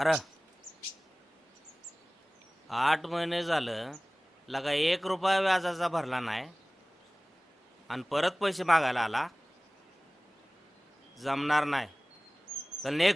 खरं 8 महिने झालं लगा 1 रुपया व्याजाचा भरला नाही आणि परत पैसे मागायला आला. जमणार नाही. चल निघ.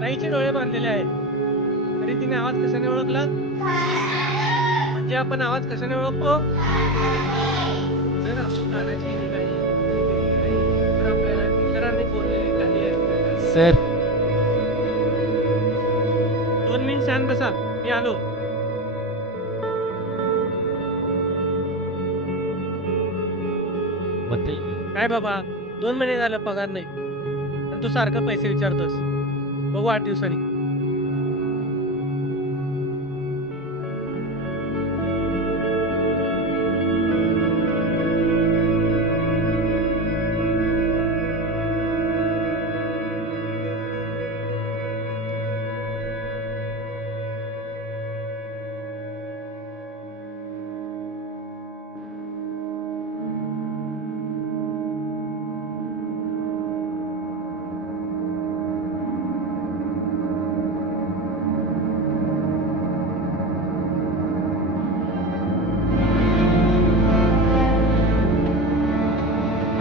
ताईचे डोळे बांधलेले आहेत तरी तिने आवाज कशाने ओळखला? म्हणजे आपण आवाज कशाने ओळखतो? जर आपण कानाची काही तर आपल्याला इतरांनी बोललेले काही सर 2 मिनिट शांत बसा, मी आलो. काय बाबा 2 महिने झालं पगार नाही आणि तू सारखं पैसे विचारतोस. बघू 8 दिवसांनी.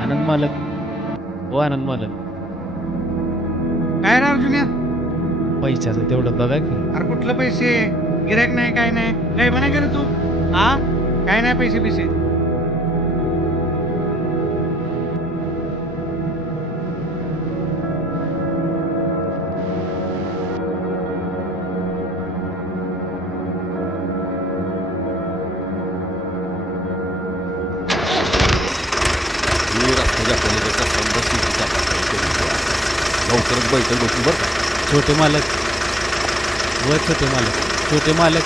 आनंद मालक, हो आनंद मालक, काय राव जुन्या? पैशाचं तेवढं बघा की. अरे कुठलं पैसे? गिरायक नाही काय नाही, काय म्हणा कर तू? हा काय नाही पैसे पैसे. लवकरच बैठक बसू बरं का. छोटे मालक व छोटे मालक, छोटे मालक.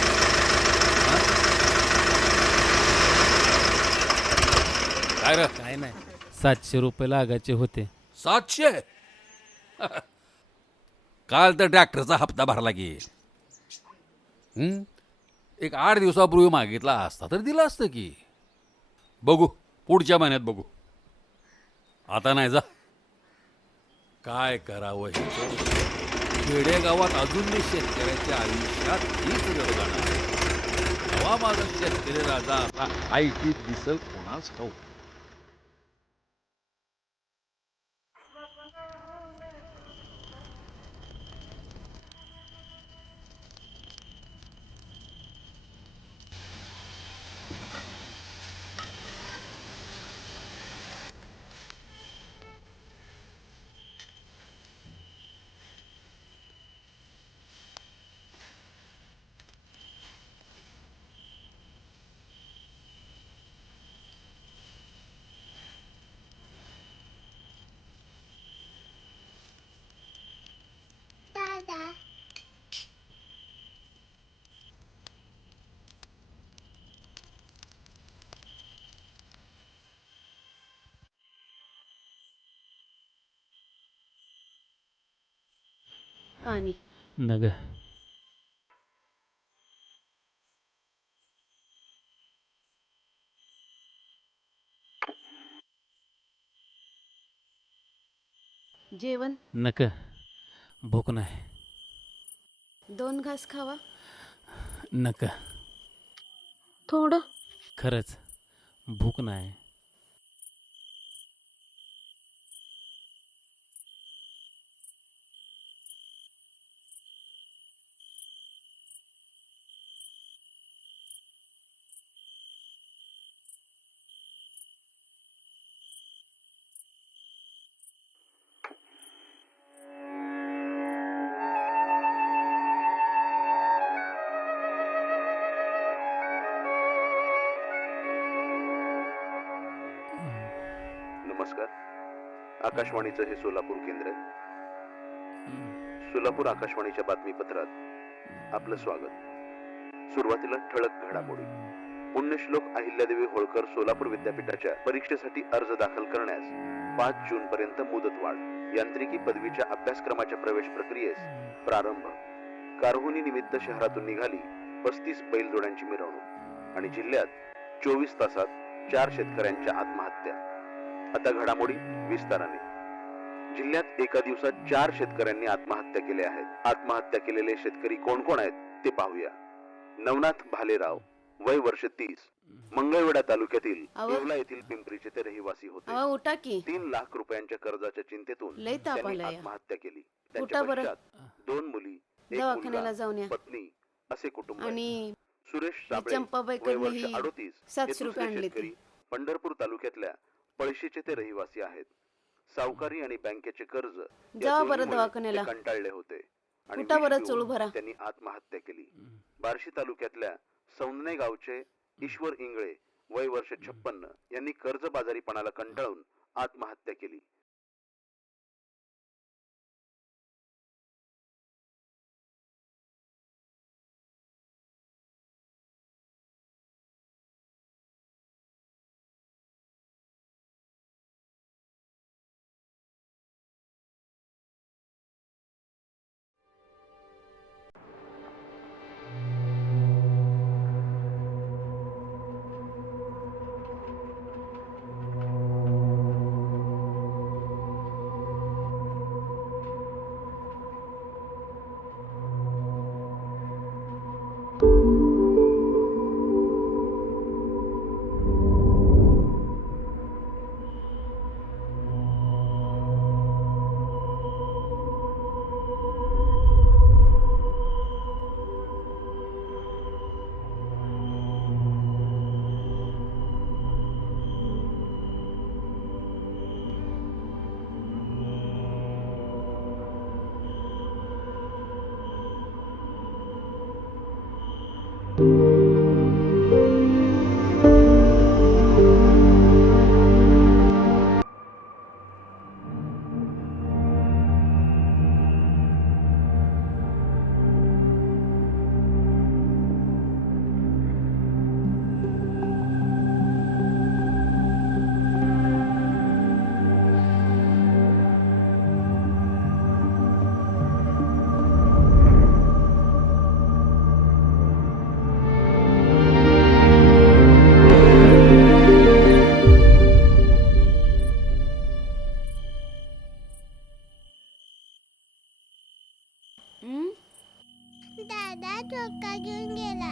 काय रे? काय नाही, 700 रुपये लागायचे होते. 700? काल तर ट्रॅक्टरचा हप्ता भरला की. एक 8 दिवसापूर्वी मागितला असता तर दिला असतं की. बघू पुढच्या महिन्यात बघू. आता नाही जा. काय करावं हे? खेडेगावात अजूनही शेतकऱ्याच्या आयुष्यात हीच गरज आहे. हवा माझा शेतकरी राजा आता आयटीत दिसल कोणाच ठाऊक. पाणी नग जेवण नक, भूक नाही. 2 घास खावा. नक, थोडं खरंच भूक नाही. नमस्कार. आकाशवाणीचं हे सोलापूर केंद्र आहे. सोलापूर आकाशवाणीच्या बातमीपत्रात आपलं स्वागत. सुरुवातीला ठळक घडामोडी. पुण्यश्लोक अहिल्यादेवी होळकर सोलापूर विद्यापीठाच्या परीक्षेसाठी अर्ज दाखल करण्यास 5 जून पर्यंत मुदतवाढ. यांत्रिकी पदवीच्या अभ्यासक्रमाच्या प्रवेश प्रक्रियेस प्रारंभ. कारहुनी निमित्त शहरातून निघाली 35 बैलजोड्यांची मिरवणूक. आणि जिल्ह्यात 24 तासात 4 शेतकऱ्यांच्या आत्महत्या. आता घडामोडी विस्ताराने. जिल्ह्यात एका दिवसात 4 शेतकऱ्यांनी आत्महत्या केल्या आहेत. आत्महत्या केलेले शेतकरी कोण कोण आहेत ते पाहूया. नवनाथ भालेराव, वय वर्ष 30, मंगळवेढा तालुक्यातील येवला येथील पिंपरीचे ते रहिवासी होते. उठा की 3 लाख रुपयांच्या कर्जाच्या चिंतेतून लय ताप त्यांनी आलाय. आत्महत्या केली. उठा त्यांच्या बरं. पश्चात 2 मुली, एक दवाखान्याला मुलगा, जाऊन या. पत्नी असे कुटुंब आहे. आणि सुरेश साबळे, चंपाबाईकडनं वय वर्ष ही 38, 700 हे रुपये दुसरे आणले शेतकरी पंढरपूर तालुक्यातल्या पळशीचे ते रहिवासी आहेत. सावकारी आणि बँकेचे कर्ज या जावा बरं दोन्हीमुळे दवाखान्याला. ते कंटाळले होते आणि उठा बरं, विष चूळ पिऊन भरा. त्यांनी आत्महत्या केली. बार्शी तालुक्यातल्या सौंदणे गावचे ईश्वर इंगळे, वय वर्ष 56, यांनी कर्जबाजारीपणाला कंटाळून आत्महत्या केली. दादा चोका घेऊन गेला.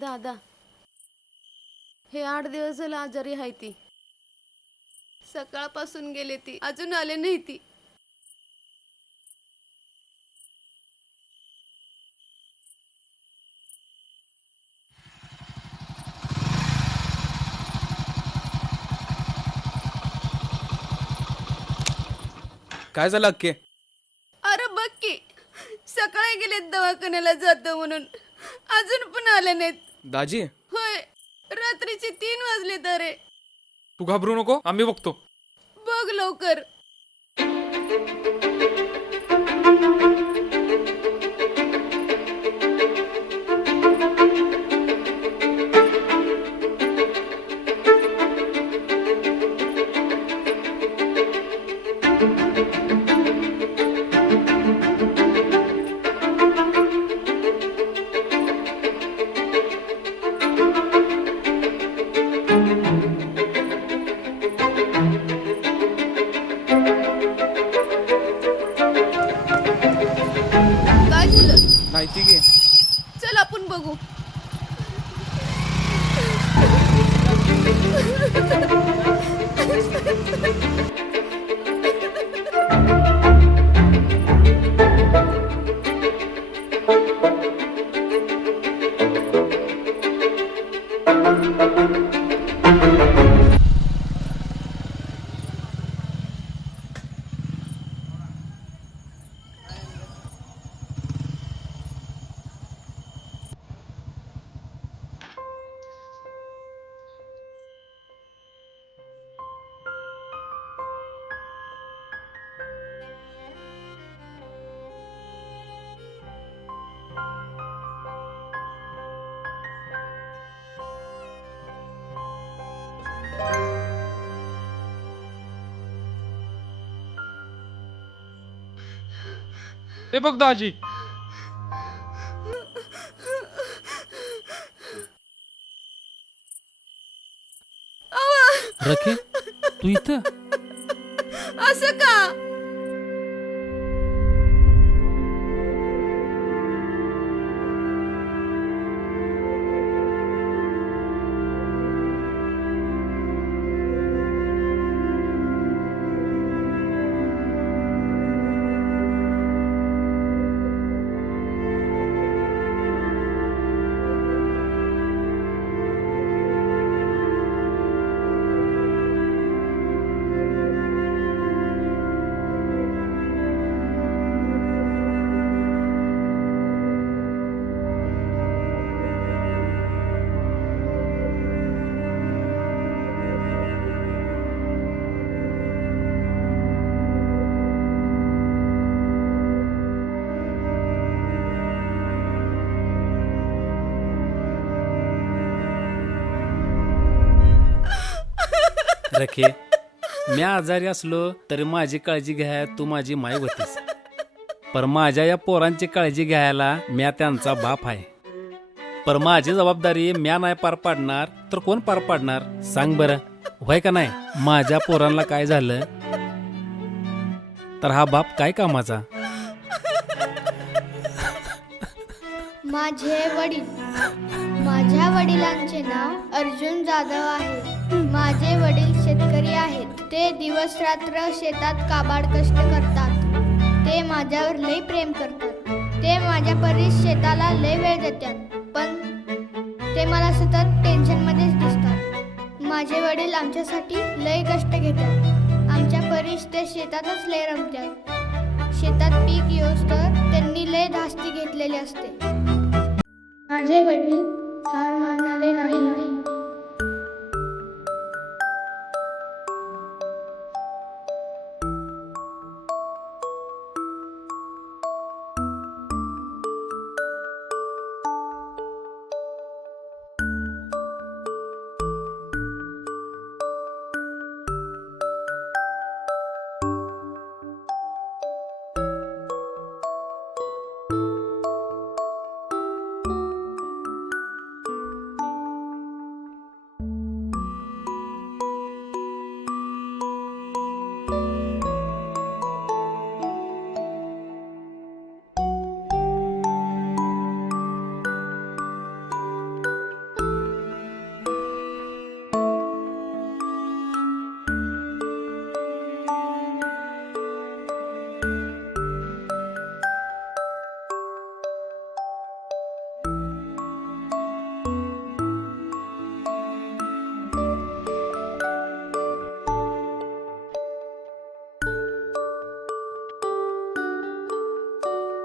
दादा, हे 8 दिवस झालं आजारी आहे ती. सकाळपासून गेले ती, अजून आले नाही ती. काय झालं अक्के? अरे बघ की, सकाळी गेलेत दवाखान्याला जातो म्हणून, अजून पण आले नाहीत. दाजी, होय, रात्रीचे 3 वाजले. तर तू घाबरू नको, आम्ही बघतो. बघ लवकर. काय झालं? माहिती घे. चल आपण बघू. ते बघ दाजी. रखे तू इथं असं का? रखे मी आजारी असलो तरी माझी काळजी घ्याय तू माझी माय होतीस, पर माझ्या या पोरांची काळजी घ्यायला म्या त्यांचा बाप आहे. पर माझी जबाबदारी म्या नाही पार पाडणार तर कोण पार पाडणार सांग बरं, होय का नाही? माझ्या पोरांना काय झालं तर हा बाप काय कामाचा? माझ्या वडिलांचे नाव अर्जुन जाधव आहे. माझे वडील शेतकरी आहेत. ते दिवस रात्र शेतात काबाड कष्ट करतात. ते माझ्यावर लय प्रेम करतात. ते माझ्या परीस शेताला लय वेळ देतात, पण ते मला सतत टेन्शन मध्येच दिसतात. माझे वडील आमच्यासाठी लय कष्ट घेतात. आमच्या परीस ते शेतातच लय रमतात. शेतात पीक येऊस तर त्यांनी लय धास्ती घेतलेली असते. माझे वडील